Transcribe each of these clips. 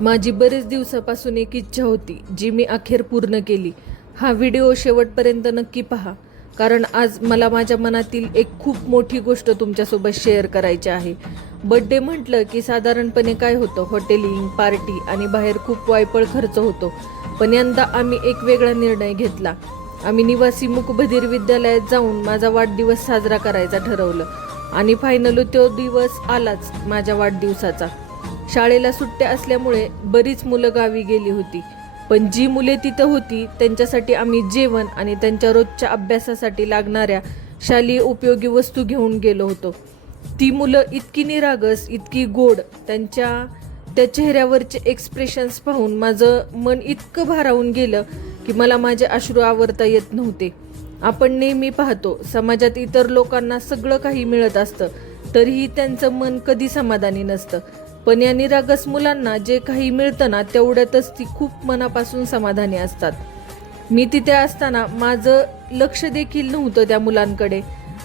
माझी बरेच दिवसापासून एक इच्छा होती जी मी अखेर पूर्ण केली. हा व्हिडिओ शेवटपर्यंत नक्की पहा, कारण आज मला माझ्या मनातील एक खूप मोठी गोष्ट तुमच्यासोबत शेअर करायची आहे. बर्थडे म्हटलं की साधारणपणे काय होतं, हॉटेलिंग, पार्टी आणि बाहेर खूप वायपळ खर्च होतो. पण यंदा आम्ही एक वेगळा निर्णय घेतला. आम्ही निवासी मूकबधीर विद्यालयात जाऊन माझा वाढदिवस साजरा करायचा ठरवलं आणि फायनली तो दिवस आलाच, माझ्या वाढदिवसाचा. शाळेला सुट्ट्या असल्यामुळे बरीच मुलं गावी गेली होती, पण जी मुले तिथं होती त्यांच्यासाठी आम्ही जेवण आणि त्यांच्या रोजच्या अभ्यासासाठी लागणाऱ्या शालेय उपयोगी वस्तू घेऊन गेलो होतो. ती मुलं इतकी निरागस, इतकी गोड, त्या चेहऱ्यावरचे एक्सप्रेशन्स पाहून माझं मन इतकं भारावून गेलं की मला माझे अश्रू आवरता येत नव्हते. आपण नेहमी पाहतो समाजात इतर लोकांना सगळं काही मिळत असतं, तरीही त्यांचं मन कधी समाधानी नसतं. पण या निरागस मुलांना जे काही मिळतं ना, तेवढ्यातच ती खूप मनापासून समाधानी असतात. मी तिथे असताना माझं लक्ष देखील नव्हतं त्या मुलांकडे,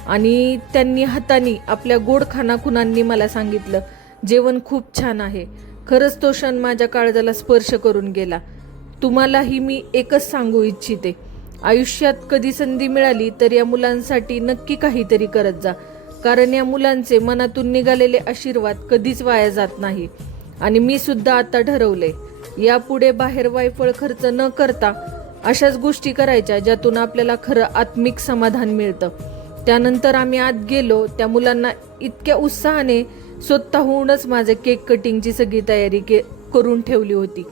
आणि त्यांनी हाताने आपल्या गोड खाणाखुणांनी मला सांगितलं, जेवण खूप छान आहे. खरंच तो क्षण माझ्या काळजाला स्पर्श करून गेला. तुम्हालाही मी एकच सांगू इच्छिते, आयुष्यात कधी संधी मिळाली तर या मुलांसाठी नक्की काहीतरी करत जा, कारण या मुलांचे मनातून निघालेले आशीर्वाद कधीच वाया जात नाही. आणि मी सुद्धा आता ठरवले, यापुढे बाहेर वायफळ खर्च न करता अशाच गोष्टी करायच्या ज्यातून आपल्याला खरं आत्मिक समाधान मिळतं. त्यानंतर आम्ही आत गेलो. त्या मुलांना इतक्या उत्साहाने स्वतःहूनच माझे केक कटिंगची सगळी तयारी करून ठेवली होती.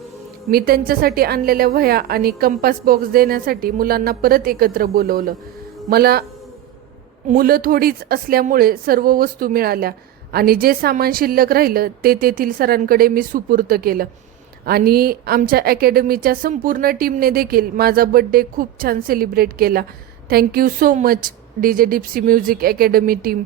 मी त्यांच्यासाठी आणलेल्या वह्या आणि कंपास बॉक्स देण्यासाठी मुलांना परत एकत्र बोलवलं. मला मुलं थोडीच असल्यामुळे सर्व वस्तू मिळाल्या आणि जे सामान शिल्लक राहिलं ते तेथील सरांकडे मी सुपूर्त केलं. आणि आमच्या अकॅडमीच्या संपूर्ण टीमने देखील माझा बर्थडे खूप छान सेलिब्रेट केला. Thank you so much DJ Dipsy music academy team.